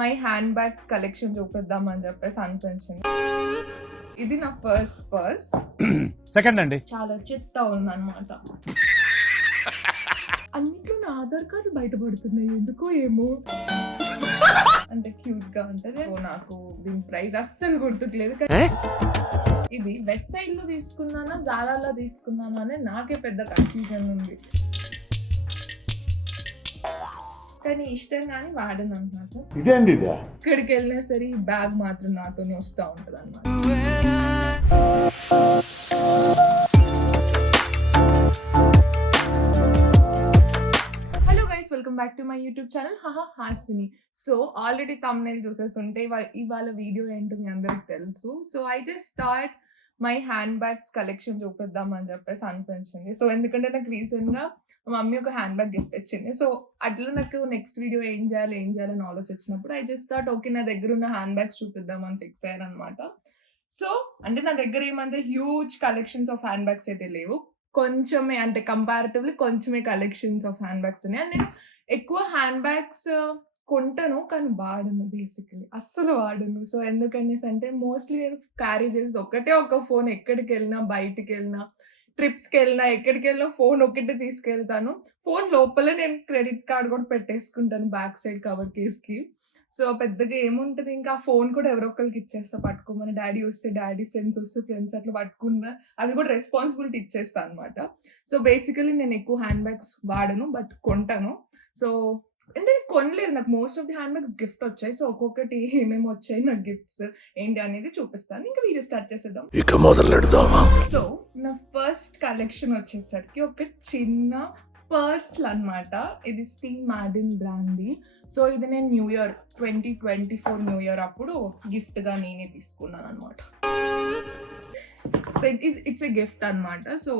My handbags collection చూపిద్దామని చెప్పేసి అనిపించింది. ఇది నా ఫస్ట్ పర్స్. సెకండ్ అండి. చాలా చెత్త ఉందన్నమాట. అన్నిట్లో నా ఆధార్ కార్డు బయటపడుతున్నాయి ఎందుకో ఏమో. అంటే క్యూట్ గా ఉంటది. నాకు దీని ప్రైస్ అస్సలు గుర్తులేదు. ఇది వెస్ట్ సైడ్ లో తీసుకున్నానా జారాలో తీసుకున్నానా అని నాకే పెద్ద కన్ఫ్యూజన్ ఉంది. కానీ ఇష్టంగానే వాడను అనమాట. ఇక్కడికి వెళ్ళినా సరే ఈ బ్యాగ్ మాత్రం నాతోనే వస్తూ ఉంటది అనమాట. Welcome back to my YouTube channel Hasini. So already thumbnail చూసేస్తుంటే ఇవాళ వీడియో ఏంటో మీ అందరికి తెలుసు. So I just start my handbags collection చూపిద్దాం అని చెప్పేసి అనిపించింది. సో ఎందుకంటే నాకు రీసెంట్ గా మా మమ్మీ ఒక హ్యాండ్ బ్యాగ్ గిఫ్ట్ ఇచ్చింది. సో అట్లా నాకు నెక్స్ట్ వీడియో ఏం చేయాలని ఆలోచించినప్పుడు ఐ జస్ట్ థాట్ ఓకే నా దగ్గర ఉన్న హ్యాండ్ బ్యాగ్స్ చూపిద్దామని ఫిక్స్ అయ్యాను అనమాట. సో అంటే నా దగ్గర ఏమంటే huge collections of hand bags అయితే లేవు. కొంచెమే అంటే కంపారిటివ్లీ కొంచెమే కలెక్షన్స్ ఆఫ్ హ్యాండ్ బ్యాగ్స్ ఉన్నాయి. అండ్ నేను ఎక్కువ హ్యాండ్ బ్యాగ్స్ కొంటాను కానీ వాడను, బేసికలీ అస్సలు వాడను. సో ఎందుకనేసి అంటే మోస్ట్లీ నేను క్యారీ చేసేది ఒకటే ఒక ఫోన్. ఎక్కడికి వెళ్ళినా, బయటికి వెళ్ళినా, ట్రిప్స్కి వెళ్ళినా, ఎక్కడికి వెళ్ళినా ఫోన్ ఒకటే తీసుకెళ్తాను. ఫోన్ లోపల నేను క్రెడిట్ కార్డ్ కూడా పెట్టేసుకుంటాను బ్యాక్ సైడ్ కవర్ కేస్కి. సో పెద్దగా ఏముంటుంది, ఇంకా ఫోన్ కూడా ఎవరో ఒకరికి ఇచ్చేస్తా పట్టుకోమని. డాడీ వస్తే డాడీ, ఫ్రెండ్స్ వస్తే ఫ్రెండ్స్, అట్లా పట్టుకున్నా అది కూడా రెస్పాన్సిబిలిటీ ఇచ్చేస్తా అనమాట. సో బేసికలీ నేను ఎక్కువ హ్యాండ్ బ్యాగ్స్ వాడను బట్ కొంటాను. సో అంటే కొనలేదు, నాకు most of the hand bags gift వచ్చాయి. సో ఒక్కొక్కటి ఏమేమి వచ్చాయి నాకు గిఫ్ట్స్ ఏంటి అనేది చూపిస్తాను. ఇంకా వీడియో స్టార్ట్ చేసేద్దాం. ఇక మొదలెడదామా? సో నా ఫస్ట్ కలెక్షన్ వచ్చేసరికి ఒక చిన్న పర్స్లు అనమాట. ఇది స్టీవ్ మాడిన్ బ్రాండ్ది. సో ఇది నేను న్యూ ఇయర్ 2024 న్యూ ఇయర్ అప్పుడు గిఫ్ట్ గా నేనే తీసుకున్నాను అనమాట. సో ఇట్స్ ఎ గిఫ్ట్ అనమాట. సో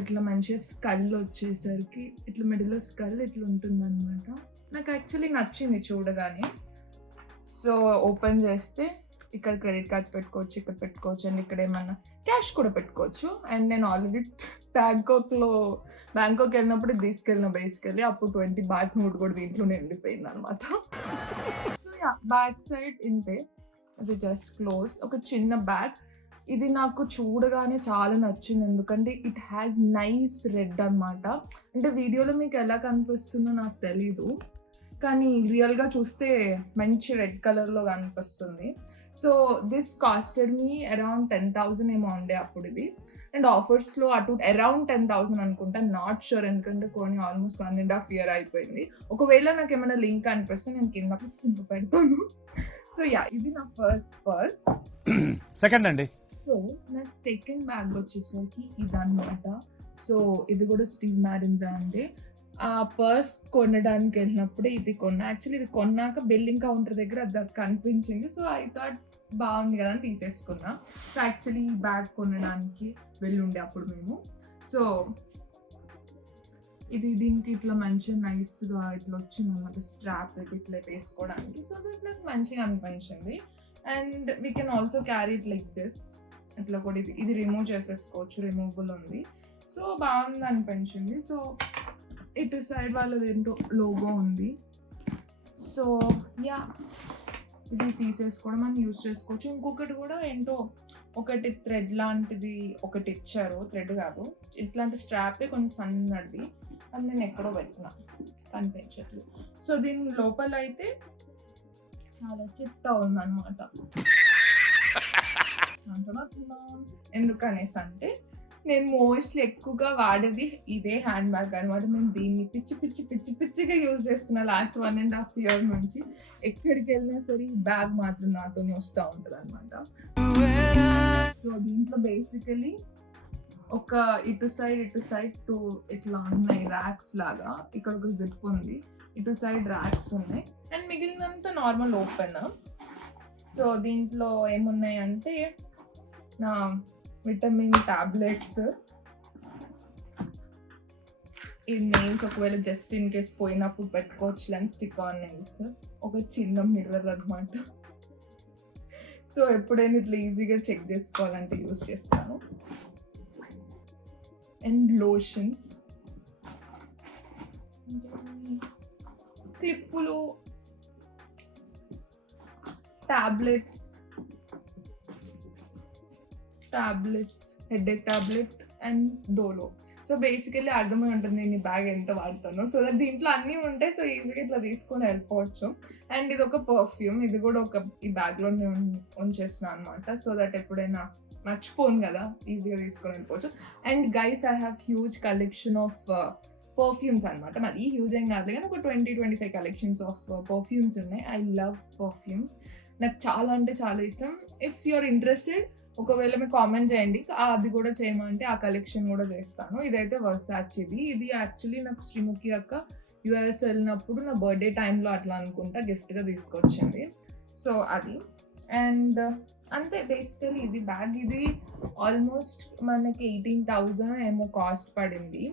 ఇట్లా మంచిగా స్కల్ వచ్చేసరికి ఇట్లా మిడిల్లో స్కల్ ఇట్లా ఉంటుంది అనమాట. నాకు యాక్చువల్లీ నచ్చింది చూడగానే. సో ఓపెన్ చేస్తే ఇక్కడ క్రెడిట్ కార్డ్స్ పెట్టుకోవచ్చు, ఇక్కడ పెట్టుకోవచ్చు, అండ్ ఇక్కడ ఏమన్నా క్యాష్ కూడా పెట్టుకోవచ్చు. అండ్ నేను ఆల్రెడీ బ్యాంకాక్ వెళ్ళినప్పుడు తీసుకెళ్ళిన బేసికలీ అప్పుడు 20 బాట్ నోట్ కూడా దీంట్లోనే వెళ్ళిపోయింది అనమాట. సో బ్యాక్ సైడ్ ఇంతే, అది జస్ట్ క్లోజ్. ఒక చిన్న బ్యాగ్. ఇది నాకు చూడగానే చాలా నచ్చింది ఎందుకంటే ఇట్ హ్యాస్ నైస్ రెడ్ అనమాట. అంటే వీడియోలో మీకు ఎలా కనిపిస్తుందో నాకు తెలీదు, కానీ రియల్గా చూస్తే మంచి రెడ్ కలర్లో కనిపిస్తుంది. So this costed me around 10,000 ఏమో ఉండే అప్పుడు ఇది. అండ్ ఆఫర్స్లో అటు అరౌండ్ 10,000 అనుకుంటా, నాట్ షూర్ ఎందుకంటే కొని ఆల్మోస్ట్ 1.5 year అయిపోయింది. ఒకవేళ నాకు ఏమైనా లింక్ అనిపిస్తే నేను కింద పెడతాను. సో ఇది నా ఫస్ట్ పర్స్. సెకండ్ అండి. సో నా సెకండ్ బ్యాగ్ వచ్చేసరికి ఇదన్నమాట. సో ఇది కూడా స్టీవ్ మాడిన్ బ్రాండే. ఆ పర్స్ కొనడానికి వెళ్ళినప్పుడే ఇది కొన్నా. యాక్చువల్లీ ఇది కొన్నాక బిల్లింగ్ కౌంటర్ దగ్గర అది కనిపించింది. సో ఐ థాట్ బాగుంది కదా అని తీసేసుకున్నా. సో యాక్చువల్లీ ఈ బ్యాగ్ కొనడానికి వెళ్ళుండే అప్పుడు మేము. సో దీనికి ఇట్లా మంచిగా నైస్గా ఇట్లా వచ్చింది అనమాట స్ట్రాప్ ఇట్లా వేసుకోవడానికి. సో దట్ నాకు మంచిగా అనిపించింది. And we can also carry it like this. ఇట్లా కూడా ఇది రిమూవ్ చేసేసుకోవచ్చు, రిమూవబుల్ ఉంది. సో బాగుంది అనిపించింది. సో ఇటు సైడ్ వాళ్ళది ఏంటో లోగో ఉంది. సో ఇది తీసేసుకోవడం మనం యూజ్ చేసుకోవచ్చు. ఇంకొకటి కూడా ఏంటో ఒకటి థ్రెడ్ లాంటిది ఒకటి ఇచ్చారు, థ్రెడ్ కాదు, ఇట్లాంటి స్ట్రాపే కొంచెం సన్నది. అది నేను ఎక్కడో పెట్టినా కనిపించట్లేదు. సో దీని లోపల అయితే చాలా చెత్త ఉందన్నమాట. ఎందుకనేసి అంటే నేను మోస్ట్లీ ఎక్కువగా వాడేది ఇదే హ్యాండ్ బ్యాగ్ అనమాట. నేను దీన్ని పిచ్చిగా యూజ్ చేస్తున్నా లాస్ట్ 1.5 year నుంచి. ఎక్కడికి వెళ్ళినా సరే ఈ బ్యాగ్ మాత్రం నాతోనే వస్తూ ఉంటుంది అనమాట. సో దీంట్లో బేసికలీ ఒక ఇటు సైడ్ టూ ఇట్లా ఉన్నాయి ర్యాక్స్ లాగా. ఇక్కడ ఒక జిప్ ఉంది, ఇటు సైడ్ ర్యాక్స్ ఉన్నాయి, అండ్ మిగిలినంత నార్మల్ ఓపెన్. సో దీంట్లో ఏమున్నాయి అంటే నా విటమిన్ టాబ్లెట్స్, ఈ నెయిల్స్ ఒకవేళ జస్ట్ ఇన్ కేస్ పోయినప్పుడు పెట్టుకోవచ్చు అని స్టిక్ ఆన్ నెయిల్స్, ఒక చిన్న మిర్రర్ అనమాట. సో ఎప్పుడైనా ఇట్లా ఈజీగా చెక్ చేసుకోవాలంటే యూజ్ చేస్తాను. అండ్ లోషన్స్, క్లిప్పులు tablets, headache tablet and Dolo. So basically అర్థమై ఉంటుంది నేను ఈ బ్యాగ్ ఎంత వాడతానో. సో దట్ దీంట్లో అన్నీ ఉంటాయి. సో ఈజీగా ఇట్లా తీసుకొని వెళ్ళిపోవచ్చు. అండ్ ఇది ఒక పర్ఫ్యూమ్, ఇది కూడా ఒక ఈ బ్యాగ్లోనే ఉంచేస్తున్నాను అనమాట. సో దట్ ఎప్పుడైనా మర్చిపోను కదా, ఈజీగా తీసుకొని వెళ్ళిపోవచ్చు. And guys, I have huge collection of perfumes అనమాట. మరి హ్యూజ్ ఏం కాదు కానీ ఒక 20-25 కలెక్షన్స్ ఆఫ్ పర్ఫ్యూమ్స్ ఉన్నాయి. ఐ లవ్ పర్ఫ్యూమ్స్, నాకు చాలా అంటే చాలా ఇష్టం. ఇఫ్ యూఆర్ ఇంట్రెస్టెడ్, ఒకవేళ మీరు కామెంట్ చేయండి, అది కూడా చేయమంటే ఆ కలెక్షన్ కూడా చేస్తాను. ఇదైతే వర్సాచిది. ఇది యాక్చువల్లీ నాకు శ్రీముఖి అక్క యుఎస్ వెళ్ళినప్పుడు నా బర్త్డే టైంలో అట్లా అనుకుంటా గిఫ్ట్గా తీసుకొచ్చింది. సో అది. అండ్ అంతే బేసికలీ ఇది బ్యాగ్. ఇది ఆల్మోస్ట్ మనకి 18,000 ఏమో కాస్ట్ పడింది.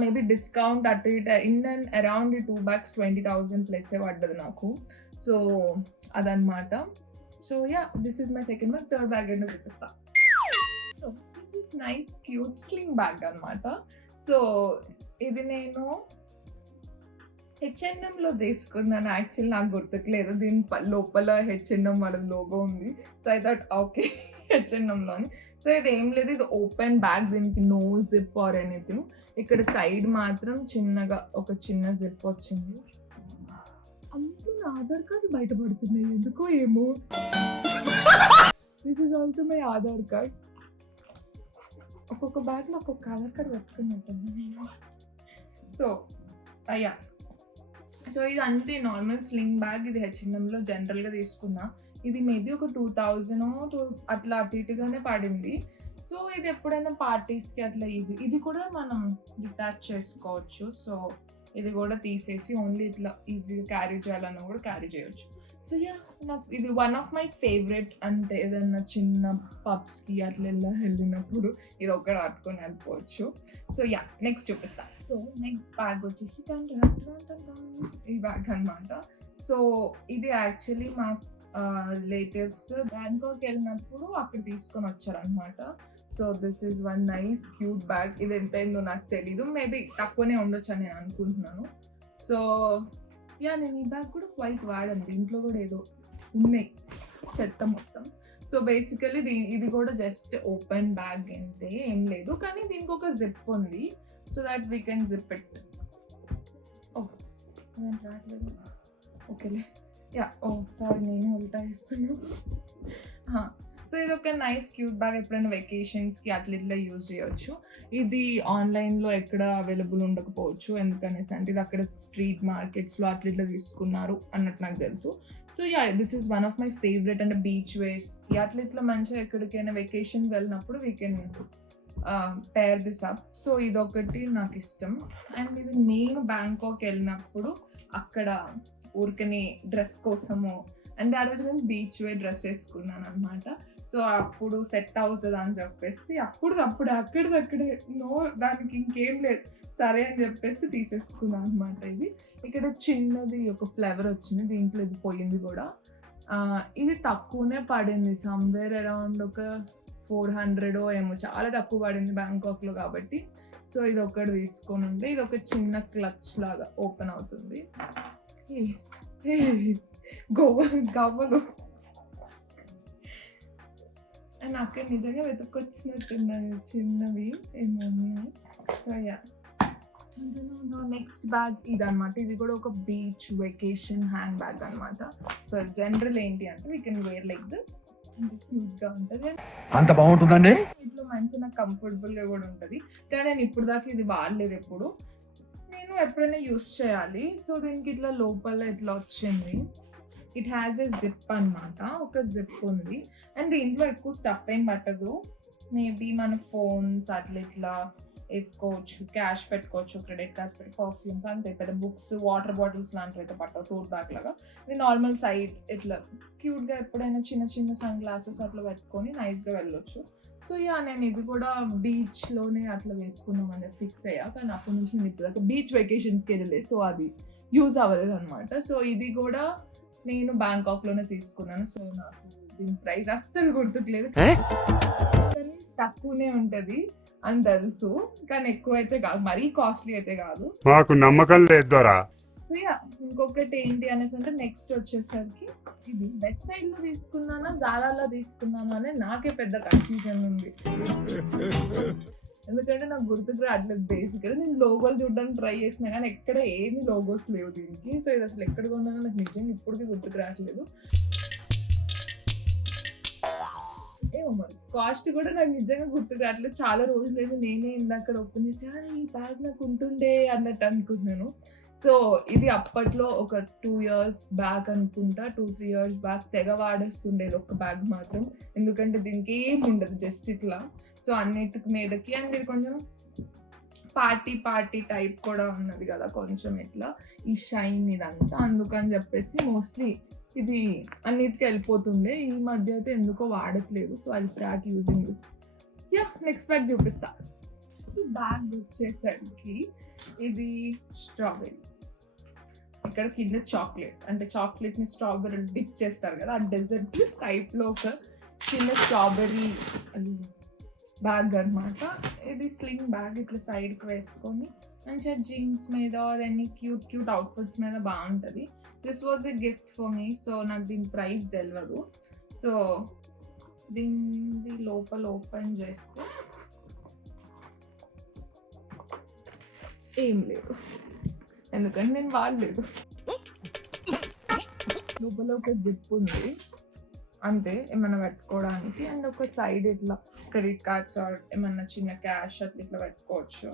మేబీ డిస్కౌంట్ అటు ఇటు ఇన్ అండ్ అరౌండ్ ఈ 2 bags 20,000 ప్లస్ పడ్డది నాకు. సో అదనమాట. So yeah, this is my second bag. Third bag ఏంటో చూపిస్తా. So this is nice cute sling bag అనమాట. సో ఇది నేను H&Mలో తీసుకున్నాను. యాక్చువల్లీ నాకు గుర్తుకులేదు, దీని లోపల H&M వాళ్ళ లోగో ఉంది. సో ఐ థాట్ ఓకే H&Mలో అని. సో ఇది ఏం లేదు, ఇది ఓపెన్ బ్యాగ్, దీనికి నో జిప్ ఆర్ ఎనీథింగ్. ఇక్కడ సైడ్ మాత్రం చిన్నగా ఒక చిన్న జిప్ వచ్చింది. అందులో నా ఆధార్ కార్డు బయటపడుతున్నాయి ఎందుకో ఏమో. This is also my Aadhaar card. ఒక్కొక్క బ్యాగ్లో ఒక్కొక్క ఆధార్ కార్డు పెట్టుకున్నట్టుంది నేను. సో అయ్యా, సో ఇది అంతే నార్మల్ స్లింగ్ బ్యాగ్. ఇది H&Mలో జనరల్గా తీసుకున్నా. ఇది మేబీ ఒక 2,000 అట్లా అటు ఇటుగానే పడింది. సో ఇది ఎప్పుడైనా పార్టీస్కి అట్లా ఈజీ. ఇది కూడా మనం డిటాచ్ చేసుకోవచ్చు. సో ఇది కూడా తీసేసి ఓన్లీ ఇట్లా ఈజీగా క్యారీ చేయాలన్నా కూడా క్యారీ చేయొచ్చు. సో యా, నాకు ఇది వన్ ఆఫ్ మై ఫేవరెట్. అంటే ఏదన్నా చిన్న పబ్స్కి అట్లా వెళ్ళినప్పుడు ఇది ఒక్కడ పట్టుకొని వెళ్ళిపోవచ్చు. సో యా, నెక్స్ట్ చూపిస్తా. సో నెక్స్ట్ బ్యాగ్ వచ్చేసి ఈ బ్యాగ్ అనమాట. సో ఇది యాక్చువల్లీ మా రిలేటివ్స్ బ్యాంకాక్ వెళ్ళినప్పుడు అక్కడ తీసుకొని వచ్చారనమాట. So this is one nice cute bag. ఇది ఎంత అయిందో నాకు తెలీదు, మేబీ తక్కువనే ఉండొచ్చు అని నేను అనుకుంటున్నాను. సో యా, నేను ఈ బ్యాగ్ కూడా క్వైట్ వాడాను. దీంట్లో కూడా ఏదో ఉన్నాయి చెత్త మొత్తం. సో బేసికలీ ఇది కూడా జస్ట్ ఓపెన్ బ్యాగ్ అంటే ఏం లేదు, కానీ దీనికి ఒక జిప్ ఉంది. So that we can zip it. రావట్లేదు, ఓకేలే. యా, సారీ నేను ఉల్టా ఇస్తున్నాను. సో ఇది ఒక నైస్ క్యూట్ బ్యాగ్. ఎప్పుడైనా వెకేషన్స్కి అట్లా ఇట్లా యూజ్ చేయొచ్చు. ఇది ఆన్లైన్లో ఎక్కడ అవైలబుల్ ఉండకపోవచ్చు, ఎందుకనేసి అంటే ఇది అక్కడ స్ట్రీట్ మార్కెట్స్లో అట్లా ఇట్లా తీసుకున్నారు అన్నట్టు నాకు తెలుసు. So yeah, this is one of my favourite. అంటే బీచ్ వేర్స్కి అట్లా ఇట్లా మంచిగా ఎక్కడికైనా వెకేషన్కి వెళ్ళినప్పుడు we can pair this up. So ఇదొకటి నాకు ఇష్టం. అండ్ ఇది నేను బ్యాంకాక్ వెళ్ళినప్పుడు అక్కడ ఊరికనే డ్రెస్ కోసము, అంటే ఆ రోజు నేను బీచ్ వేర్ డ్రెస్ వేసుకున్నాను అనమాట. సో అప్పుడు సెట్ అవుతుంది అని చెప్పేసి అక్కడిదక్కడే దానికి ఇంకేం లేదు సరే అని చెప్పేసి తీసేసుకున్నాను అనమాట. ఇది ఇక్కడ చిన్నది ఒక ఫ్లేవర్ వచ్చింది, దీంట్లో ఇది పోయింది కూడా. ఇది తక్కువనే పడింది, సమ్వేర్ అరౌండ్ ఒక 400 ఏమో, చాలా తక్కువ పడింది బ్యాంకాక్లో కాబట్టి. సో ఇది ఒకటి తీసుకొని ఉంటే ఇది ఒక చిన్న క్లచ్ లాగా ఓపెన్ అవుతుంది. గవ్వలు అండ్ అక్కడ నిజంగా వెతుక్కొచ్చినట్టున్నది చిన్నవి ఏమో. సో యా, నెక్స్ట్ బ్యాగ్ ఇదనమాట. ఇది కూడా ఒక బీచ్ వెకేషన్ హ్యాండ్ బ్యాగ్ అనమాట. సో జనరల్ ఏంటి అంటే we can wear like this, cute గా ఉంటుంది, అంత బాగుంటుందండి. ఇట్లా మంచిగా నాకు కంఫర్టబుల్ గా కూడా ఉంటుంది. కానీ నేను ఇప్పుడు దాకా ఇది వాడలేదు ఎప్పుడు, నేను ఎప్పుడైనా యూస్ చేయాలి. సో దీనికి ఇట్లా లోపల ఇట్లా వచ్చింది. ఇట్ హ్యాస్ ఎ జిప్ అనమాట, ఒక జిప్ ఉంది. అండ్ దీంట్లో ఎక్కువ స్టఫ్ ఏం పట్టదు. మేబీ మన ఫోన్స్ అట్లా ఇట్లా వేసుకోవచ్చు, క్యాష్ పెట్టుకోవచ్చు, క్రెడిట్ కార్డ్స్ పెట్టి, పర్ఫ్యూమ్స్ అంతే. పెద్ద బుక్స్, వాటర్ బాటిల్స్ లాంటివి అయితే పట్టవు, టోట్ బ్యాగ్ లాగా. ఇది నార్మల్ సైడ్ ఇట్లా క్యూట్గా ఎప్పుడైనా చిన్న చిన్న సన్ గ్లాసెస్ అట్లా పెట్టుకొని నైస్గా వెళ్ళొచ్చు. సో యా, నేను ఇది కూడా బీచ్లోనే అట్లా వేసుకున్నామని ఫిక్స్ అయ్యా, కానీ అప్పటి నుంచి నేను ఇప్పుడు దాకా బీచ్ వెకేషన్స్కి వెళ్ళలేదు, సో అది యూజ్ అవ్వలేదు అనమాట. సో ఇది కూడా నేను బ్యాంకాక్లోనే తీసుకున్నాను. సో నాకు దీని ప్రైస్ అస్సలు గుర్తుకులేదు, కానీ తక్కువనే ఉంటుంది అని తెలుసు, కానీ ఎక్కువ అయితే కాదు, మరీ కాస్ట్లీ అయితే కాదు. మాకు నమ్మకం లేదు దొరా. సో యా ఇంకొకటి ఏంటి అనేసి అంటే నెక్స్ట్ వచ్చేసరికి ఇది వెస్ట్ సైడ్ లో తీసుకున్నానా జారాలో తీసుకున్నానా అనే నాకే పెద్ద కన్ఫ్యూజన్ ఉంది. ఎందుకంటే నాకు గుర్తుకు రావట్లేదు బేసిక్గా. నేను లోగోలు చూడడానికి ట్రై చేసినా కానీ ఎక్కడ ఏమి లోగోస్ లేవు దీనికి. సో ఇది అసలు ఎక్కడ కొన్నానో నాకు నిజంగా ఇప్పటికీ గుర్తుకు రావట్లేదు. ఏమో మరి కాస్ట్ కూడా నాకు నిజంగా గుర్తుకు రావట్లేదు. చాలా రోజులేదు నేనే ఇందాక ఓపెన్ చేసి ఈ బ్యాగ్ నాకు ఉంటుండే అన్నట్టు అనుకుంటున్నాను. సో ఇది అప్పట్లో ఒక 2 years బ్యాక్ అనుకుంటా, 2-3 years బ్యాక్ తెగ వాడేస్తుండేది ఒక బ్యాగ్ మాత్రం. ఎందుకంటే దీనికి ఏమి ఉండదు, జస్ట్ ఇట్లా. సో అన్నిటికి మీదకి అండ్ ఇది కొంచెం పార్టీ టైప్ కూడా ఉన్నది కదా కొంచెం ఇట్లా ఈ షైన్ ఇదంతా. అందుకని చెప్పేసి మోస్ట్లీ ఇది అన్నిటికీ వెళ్ళిపోతుండే. ఈ మధ్య అయితే ఎందుకో వాడట్లేదు. So I start using this. Yeah next bag చూపిస్తా. ఈ బ్యాగ్ వచ్చేసరికి ఇది స్ట్రాబెరీ. ఇక్కడ కింద చాక్లెట్, అంటే చాక్లెట్ని స్ట్రాబెరీ డిప్ చేస్తారు కదా, ఆ డెజర్ట్ టైప్లో ఒక చిన్న స్ట్రాబెరీ బ్యాగ్ అనమాట. ఇది స్లింగ్ బ్యాగ్, ఇట్లా సైడ్కి వేసుకొని మంచిగా జీన్స్ మీద ఆర్ ఎనీ క్యూట్ అవుట్ఫిట్స్ మీద బాగుంటుంది. This was a gift for me. So నాకు దీని ప్రైస్ తెలియదు. సో దీని లోపల ఓపెన్ చేస్తే ఏం లేదు, ఎందుకంటే నేను వాడలేదు. లోపల ఒక జిప్ ఉంది అంతే, ఏమన్నా పెట్టుకోవడానికి. అండ్ ఒక సైడ్ ఇట్లా క్రెడిట్ కార్డ్స్ ఆర్ ఏమన్నా చిన్న క్యాష్ అట్లా ఇట్లా పెట్టుకోవచ్చు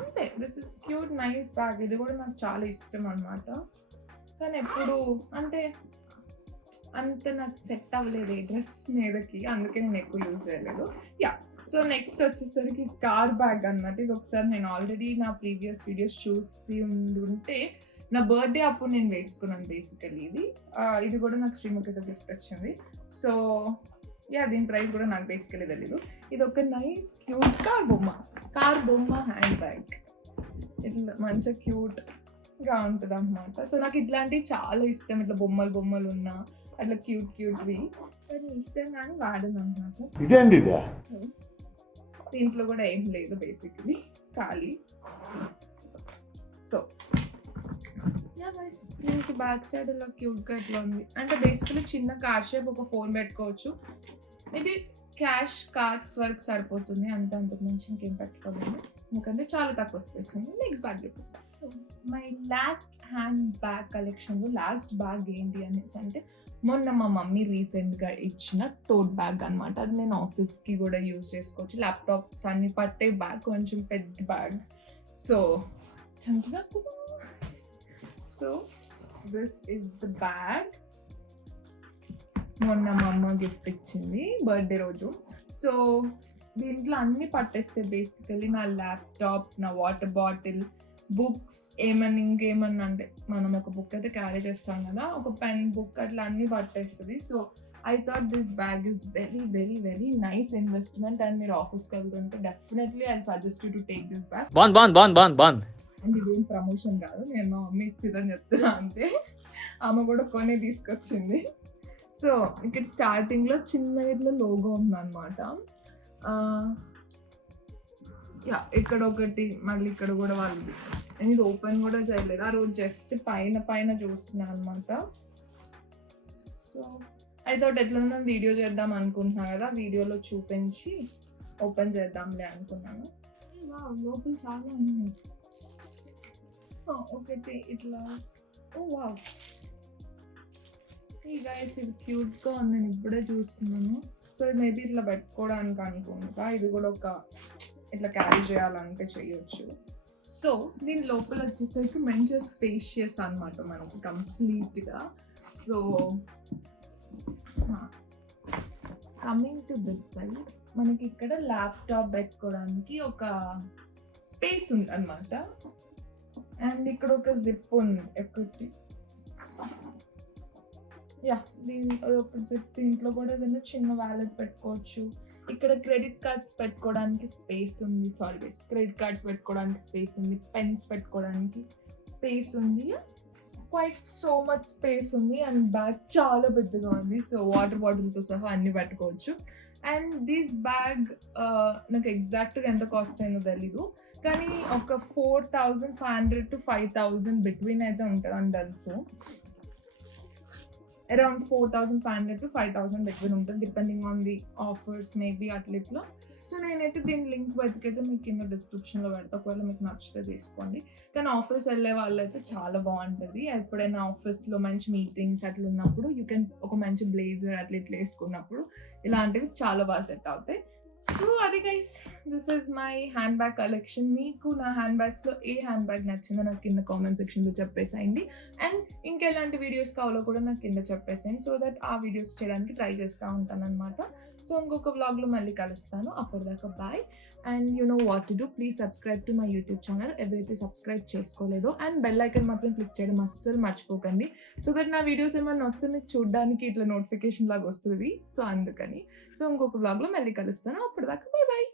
అంతే. This is cute nice bag. ఇది కూడా నాకు చాలా ఇష్టం అనమాట. కానీ ఎప్పుడు అంటే అంత నాకు సెట్ అవ్వలేదు ఈ డ్రెస్ మీదకి, అందుకే నేను ఎక్కువ యూజ్ చేయలేదు. యా సో నెక్స్ట్ వచ్చేసరికి కార్ బ్యాగ్ అన్నమాట. ఇది ఒకసారి నేను ఆల్రెడీ నా ప్రీవియస్ వీడియోస్ చూసి ఉంటే నా బర్త్డే అప్పుడు నేను వేసుకున్నాను బేసికలీ. ఇది కూడా నాకు శ్రీముఖితో గిఫ్ట్ వచ్చింది. సో యా దీని ప్రైస్ కూడా నాకు బేసికలీ తెలీదు. ఇది ఒక నైస్ క్యూట్ కార్ బొమ్మ హ్యాండ్ బ్యాగ్. ఇట్లా మంచిగా క్యూట్గా ఉంటుంది అన్నమాట. సో నాకు ఇట్లాంటివి చాలా ఇష్టం, ఇట్లా బొమ్మలు ఉన్నా అట్లా క్యూట్వి. కానీ ఇష్టం కానీ వాడను అన్నమాట. దీంట్లో కూడా ఏం లేదు బేసికలీ, ఖాళీ. సో యా గైస్ దీనికి బ్యాక్ సైడ్ ఇలా క్యూట్గా ఇట్లా ఉంది. అంటే బేసికలీ చిన్న కార్ షేప్, ఒక ఫోన్ పెట్టుకోవచ్చు. మేబీ క్యాష్ కార్డ్స్ వరకు సరిపోతుంది, అంతకు మించి ఇంకేం పెట్టుకోలేదు ఎందుకంటే చాలా తక్కువ స్పేస్ ఉంది. నెక్స్ట్ బ్యాగ్ చూపిస్తాను. మై లాస్ట్ హ్యాండ్ బ్యాగ్ కలెక్షన్లో లాస్ట్ బ్యాగ్ ఏంటి అనేసి అంటే మొన్న మా మమ్మీ రీసెంట్గా ఇచ్చిన టోట్ బ్యాగ్ అనమాట. అది నేను ఆఫీస్కి కూడా యూజ్ చేసుకోవచ్చు, ల్యాప్టాప్స్ అన్ని పట్టే బ్యాగ్, కొంచెం పెద్ద bag. So this is the bag. మొన్న మా అమ్మ గిఫ్ట్ ఇచ్చింది బర్త్డే రోజు. సో దీంట్లో అన్ని పట్టేస్తే బేసికలీ నా ల్యాప్టాప్, నా వాటర్ బాటిల్, బుక్స్, ఇంకేమన్నా అంటే మనం ఒక బుక్ అయితే క్యారీ చేస్తాం కదా, ఒక పెన్, బుక్ అట్లా అన్ని పట్టేస్తుంది. So I thought this bag is very very very nice investment. And మీరు ఆఫీస్కి వెళ్తుంటే definitely I suggest you to take this bag. And ఇదేం ప్రమోషన్ కాదు, నేను మా మమ్మీ ఇచ్చిందని చెప్తున్నా అంతే. ఆమె కూడా కొని తీసుకొచ్చింది. సో ఇక్కడ స్టార్టింగ్లో చిన్న ఇట్లా లోగో ఉందన్నమాట. యా ఇక్కడ ఒకటి, మళ్ళీ ఇక్కడ కూడా వాళ్ళది. నేను ఇది ఓపెన్ కూడా చేయలేదు, ఆ రోజు జస్ట్ పైన చూస్తున్నాను అనమాట. సో అయితే ఎట్లా వీడియో చేద్దాం అనుకుంటున్నా కదా, వీడియోలో చూపించి ఓపెన్ చేద్దాంలే అనుకున్నాను. లోపల చాలా ఉన్నాయి. ఒకటి ఇట్లా వావ్ ఈ గైస్ ఇది క్యూట్గా ఉంది, నేను ఇప్పుడే చూస్తున్నాను. సో ఇది మేబీ ఇట్లా పెట్టుకోవడానికి అనుకుంటా. ఇది కూడా ఒక ఇట్లా క్యారీ చేయాలంటే చేయొచ్చు. సో దీని లోపల వచ్చేసరికి మంచిగా స్పేషియస్ అనమాట మనకి కంప్లీట్గా. So coming to this side మనకి ఇక్కడ ల్యాప్టాప్ పెట్టుకోవడానికి ఒక స్పేస్ ఉంది అనమాట. అండ్ ఇక్కడ ఒక జిప్ ఉంది ఒకటి. యా దీని ఒక జిప్, దీంట్లో కూడా ఏదైనా చిన్న వ్యాలెట్ పెట్టుకోవచ్చు. ఇక్కడ క్రెడిట్ కార్డ్స్ పెట్టుకోవడానికి స్పేస్ ఉంది, క్రెడిట్ కార్డ్స్ పెట్టుకోవడానికి స్పేస్ ఉంది, పెన్స్ పెట్టుకోవడానికి స్పేస్ ఉంది, క్వైట్ సో మచ్ స్పేస్ ఉంది. అండ్ బ్యాగ్ చాలా పెద్దగా ఉంది. సో వాటర్ బాటిల్తో సహా అన్ని పెట్టుకోవచ్చు. అండ్ దిస్ బ్యాగ్ నాకు ఎగ్జాక్ట్గా ఎంత కాస్ట్ అయిందో తెలీదు. కానీ ఒక 4500 to 5000 బిట్వీన్ అయితే ఉంటుందని తెలుసు. అరౌండ్ 4500 to 5000 బిట్వీన్ ఉంటుంది depending on the offers maybe అట్లా ఇట్లా. సో నేనైతే దీని లింక్ వెతికైతే మీకు కింద డిస్క్రిప్షన్లో పెడతా, ఒకవేళ మీకు నచ్చితే తీసుకోండి. కానీ ఆఫీస్ వెళ్ళే వాళ్ళైతే చాలా బాగుంటుంది. ఎప్పుడైనా ఆఫీస్లో మంచి మీటింగ్స్ అట్లా ఉన్నప్పుడు యూ కెన్ ఒక మంచి బ్లేజర్ అట్లా ఇట్లా వేసుకున్నప్పుడు ఇలాంటివి చాలా బాగా సెట్ అవుతాయి. సో అది guys, this is my hand bag collection. మీకు నా హ్యాండ్ బ్యాగ్స్లో ఏ హ్యాండ్ బ్యాగ్ నచ్చిందో నాకు కింద కామెంట్ సెక్షన్లో చెప్పేసేయండి. అండ్ ఇంకెలాంటి వీడియోస్ కావాలో కూడా నాకు కింద చెప్పేసేయండి, సో దట్ ఆ వీడియోస్ చేయడానికి ట్రై చేస్తూ ఉంటాను అనమాట. సో ఇంకొక వ్లాగ్లో మళ్ళీ కలుస్తాను. అప్పటిదాకా bye. And you know what to do, please subscribe to my YouTube channel ఎవరైతే సబ్స్క్రైబ్ చేసుకోలేదో. అండ్ బెల్ ఐకన్ మాత్రం క్లిక్ చేయడం అస్సలు మర్చిపోకండి, సో దట్ నా వీడియోస్ ఏమైనా వస్తే మీకు చూడడానికి ఇట్లా నోటిఫికేషన్ లాగా వస్తుంది. సో అందుకని ఇంకొక వ్లాగ్లో మళ్ళీ కలుస్తాను. అప్పటిదాకా బాయ్ బాయ్.